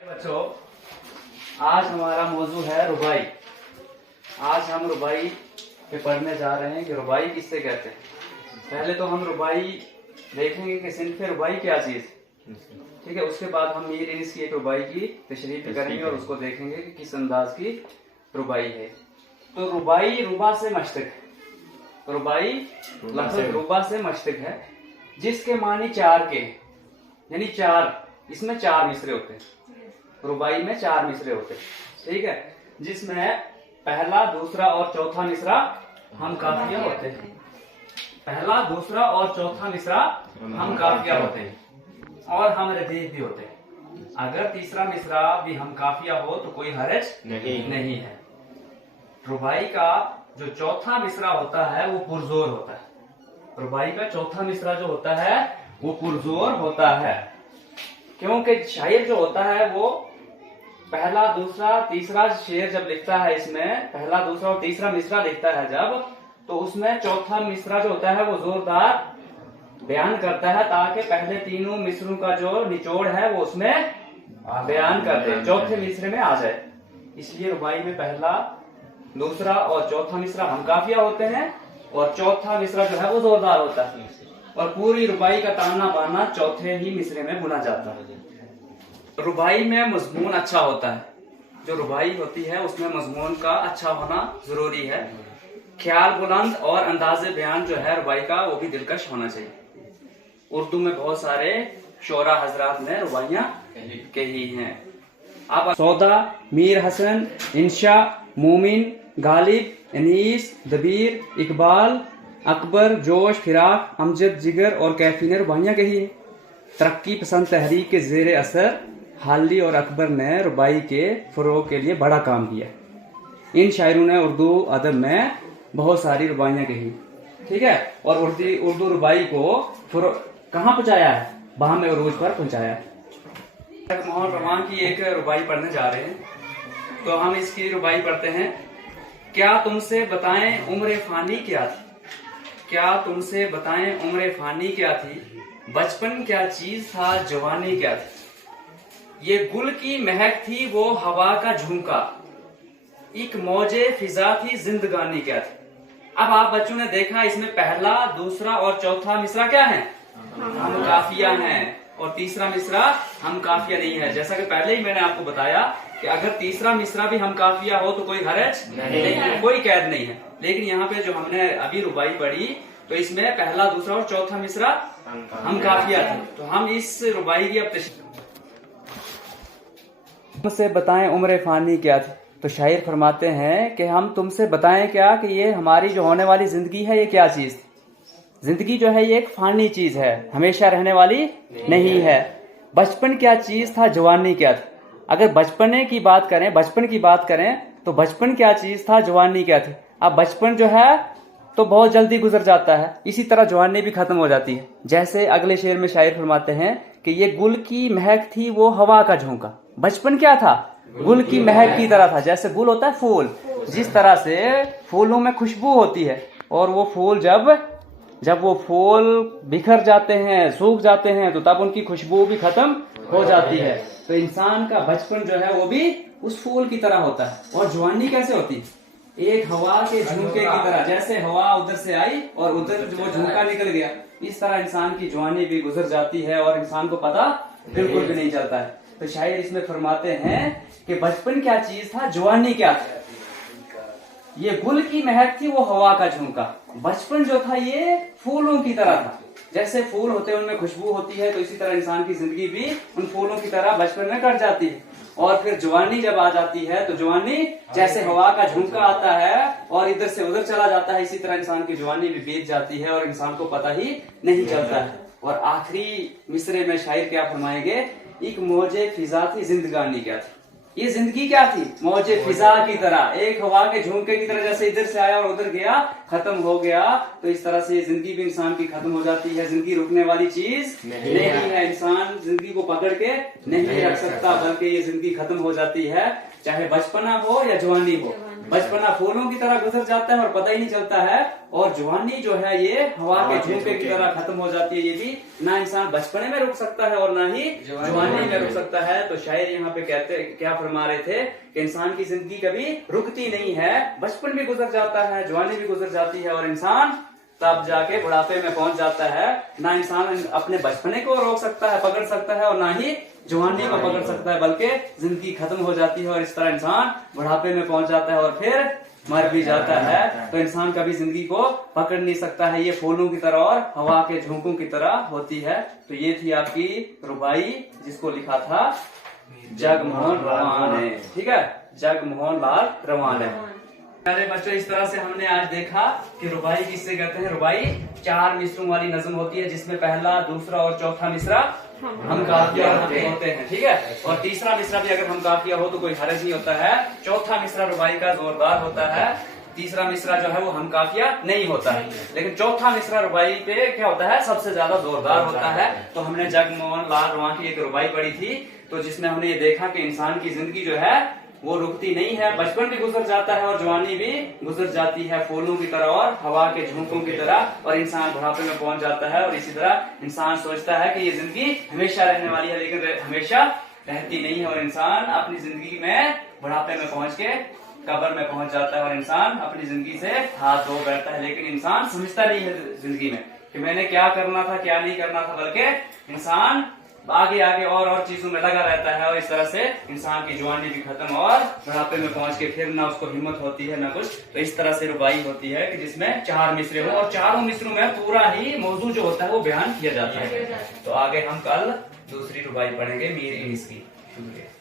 बच्चों, आज हमारा मौजू है रुबाई। आज हम रुबाई पे पढ़ने जा रहे हैं कि रुबाई किससे कहते हैं। पहले तो हम रुबाई देखेंगे कि सिंफ रुबाई क्या चीज, ठीक है। उसके बाद हम मीर इनिस की एक रुबाई की तशरीह करेंगे और उसको देखेंगे कि किस अंदाज की रुबाई है। तो रुबाई रुबा से मश्तक, रुबाई लफ्ज़ रुबा से मश्तक है, जिसके मानी चार के, यानी चार, इसमें चार मिसरे होते हैं। रुबाई में चार मिसरे होते हैं, ठीक है, जिसमें पहला, दूसरा और चौथा मिसरा हम काफिया होते हैं। पहला, दूसरा और चौथा मिसरा हम काफिया होते हैं और हम रदीफ भी होते हैं। अगर तीसरा मिसरा भी हम काफिया हो तो कोई हरज नहीं है। रुबाई का जो चौथा मिसरा होता है वो पुरजोर होता है। रुबाई का चौथा मिसरा जो होता है वो पुरजोर होता है, क्योंकि शायर जो होता है वो पहला, दूसरा, तीसरा शेर जब लिखता है, इसमें पहला, दूसरा और तीसरा मिसरा लिखता है जब, तो उसमें चौथा मिसरा जो होता है वो जोरदार बयान करता है, ताकि पहले तीनों मिसरों का जो निचोड़ है वो उसमें बयान कर दे, चौथे मिसरे में आ जाए। इसलिए रुबाई में पहला, दूसरा और चौथा मिसरा हम काफिया होते हैं और चौथा मिसरा जो है वो जोरदार होता है, और पूरी रुबाई का ताना बाना चौथे ही मिसरे में बुना जाता है। रुबाई में मजमून अच्छा होता है। जो रुबाई होती है उसमें मजमून का अच्छा होना जरूरी है। ख्याल बुलंद और अंदाज़े बयान जो है रुबाई का वो भी दिलकश होना चाहिए। उर्दू में बहुत सारे शोरा हजरात ने रुबाइयां कही हैं। अब सौदा, मीर हसन, इंशा, मोमिन, गालिब, अनीस, दबीर, इकबाल, अकबर, जोश, फिराक, अमजद, जिगर और कैफी ने रुबाइयां कही है। तरक्की पसंद तहरीक के जेर असर हाली और अकबर ने रुबाई के फरोग के लिए बड़ा काम किया। इन शायरों ने उर्दू अदब में बहुत सारी रुबाइयां कही, ठीक है, और उर्दू रुबाई को कहाँ पहुंचाया है, बाहम उरूज पर पहुंचाया है। मोहन रमान की एक रुबाई पढ़ने जा रहे हैं, तो हम इसकी रुबाई पढ़ते हैं। क्या तुमसे बताएं उम्र फानी क्या थी, क्या तुमसे बताएं उम्र फानी क्या थी, बचपन क्या चीज था, जवानी क्या थी, ये गुल की महक थी वो हवा का झोंका, एक मौजे फिजा थी जिंदगानी क्या थी। अब आप बच्चों ने देखा इसमें पहला, दूसरा और चौथा मिसरा क्या है, हम काफिया हैं, और तीसरा मिसरा हम काफिया नहीं है। जैसा कि पहले ही मैंने आपको बताया कि अगर तीसरा मिसरा भी हम काफिया हो तो कोई हरज नहीं, कोई कैद नहीं है। लेकिन यहाँ पे जो हमने अभी रुबाई पढ़ी तो इसमें पहला, दूसरा और चौथा मिसरा हम काफिया थे। तो हम इस रुबाई की अब तुमसे बताएं उम्र फानी क्या थी, तो शायर फरमाते हैं कि हम तुमसे बताएं क्या कि ये हमारी जो होने वाली जिंदगी है ये क्या चीज थी। जिंदगी जो है ये एक फानी चीज है, हमेशा रहने वाली नहीं है। बचपन क्या चीज था, जवानी क्या थी। अगर बचपन की बात करें तो बचपन क्या चीज था, जवानी क्या थी। अब बचपन जो है तो बहुत जल्दी गुजर जाता है, इसी तरह जवानी भी खत्म हो जाती है। जैसे अगले शेर में शायर फरमाते हैं कि ये गुल की महक थी वो हवा का झोंका। बचपन क्या था, गुल की महक की तरह था। जैसे गुल होता है फूल, जिस तरह से फूलों में खुशबू होती है, और वो फूल जब वो फूल बिखर जाते हैं, सूख जाते हैं, तो तब उनकी खुशबू भी खत्म हो जाती है। तो इंसान का बचपन जो है वो भी उस फूल की तरह होता है। और जवानी कैसे होती है, एक हवा के झोंके की तरह, जैसे हवा उधर से आई और उधर वो झोंका निकल गया, इस तरह इंसान की जवानी भी गुजर जाती है और इंसान को पता बिल्कुल भी नहीं चलता है। तो शायर इसमें फरमाते हैं कि बचपन क्या चीज था, जवानी क्या था। ये गुल की महक थी वो हवा का झोंका। बचपन जो था ये फूलों की तरह था, जैसे फूल होते हैं उनमें खुशबू होती है, तो इसी तरह इंसान की जिंदगी भी उन फूलों की तरह बचपन में कट जाती है। और फिर जवानी जब आ जाती है तो जवानी जैसे हवा का झोंका आता है और इधर से उधर चला जाता है, इसी तरह इंसान की जवानी भी बीत जाती है और इंसान को पता ही नहीं चलता है। और आखिरी मिसरे में शायर क्या फरमाएंगे, एक मौजे फिजा थी जिंदगानी क्या थी। ये जिंदगी क्या थी, मौजे फिजा की तरह, एक हवा के झोंके की तरह, जैसे इधर से आया और उधर गया, खत्म हो गया। तो इस तरह से जिंदगी भी इंसान की खत्म हो जाती है। जिंदगी रुकने वाली चीज नहीं है, इंसान जिंदगी को पकड़ के नहीं रख सकता, बल्कि ये जिंदगी खत्म हो जाती है, चाहे बचपना हो या जवानी हो। बचपना फूलों की तरह गुजर जाता है और पता ही नहीं चलता है, और जवानी जो है ये हवा के झोंके की तरह खत्म हो जाती है। ये भी ना इंसान बचपने में रुक सकता है और ना ही जवानी में रुक सकता है। तो शायर यहाँ पे कहते क्या फरमा रहे थे कि इंसान की जिंदगी कभी रुकती नहीं है, बचपन भी गुजर जाता है, जवानी भी गुजर जाती है, और इंसान तब जाके बुढ़ापे में पहुंच जाता है। ना इंसान अपने बचपने को रोक सकता है, पकड़ सकता है, और ना ही जवानी को पकड़ सकता है, बल्कि जिंदगी खत्म हो जाती है और इस तरह इंसान बुढ़ापे में पहुंच जाता है और फिर मर भी जाता है। तो इंसान कभी जिंदगी को पकड़ नहीं सकता है, ये फूलों की तरह और हवा के झोंकों की तरह होती है। तो ये थी आपकी रुबाई जिसको लिखा था जगमोहन रवान ने, ठीक है, जगमोहन लाल रवान ने। प्यारे बच्चों, इस तरह से हमने आज देखा कि रुबाई किससे कहते हैं। रुबाई 4 मिसरों वाली नज्म होती है जिसमें पहला, दूसरा और चौथा मिसरा हम काफिया होते हैं, ठीक है, और तीसरा मिसरा भी अगर हम काफिया हो तो कोई हर्ज नहीं होता है। चौथा मिसरा रुबाई का जोरदार होता है, तीसरा मिसरा जो है वो हम काफिया नहीं होता है, लेकिन चौथा मिसरा रुबाई पे क्या होता है, सबसे ज्यादा जोरदार होता है। तो हमने जगमोहन लाल रवान की एक रुबाई पढ़ी थी, तो जिसमें हमने ये देखा कि इंसान की जिंदगी जो है वो रुकती नहीं है, बचपन भी गुजर जाता है और जवानी भी गुजर जाती है फूलों की तरह और हवा के झोंकों की तरह, और इंसान बुढ़ापे में पहुंच जाता है। और इसी तरह इंसान सोचता है कि ये जिंदगी हमेशा रहने वाली है, लेकिन हमेशा रहती नहीं है, और इंसान अपनी जिंदगी में बुढ़ापे में पहुंच के कब्र में पहुंच जाता है और इंसान अपनी जिंदगी से हाथ धो बैठता है। लेकिन इंसान समझता नहीं है जिंदगी में कि मैंने क्या करना था क्या नहीं करना था, बल्कि इंसान आगे आगे और चीजों में लगा रहता है, और इस तरह से इंसान की जवानी भी खत्म और बुढ़ापे में पहुंच के फिर ना उसको हिम्मत होती है ना कुछ। तो इस तरह से रुबाई होती है कि जिसमें 4 मिसरे हो, और चारों मिसरों में पूरा ही मौजू जो होता है वो बयान किया जाता है। तो आगे हम कल दूसरी रुबाई पढ़ेंगे मीर इनिस की। शुक्रिया।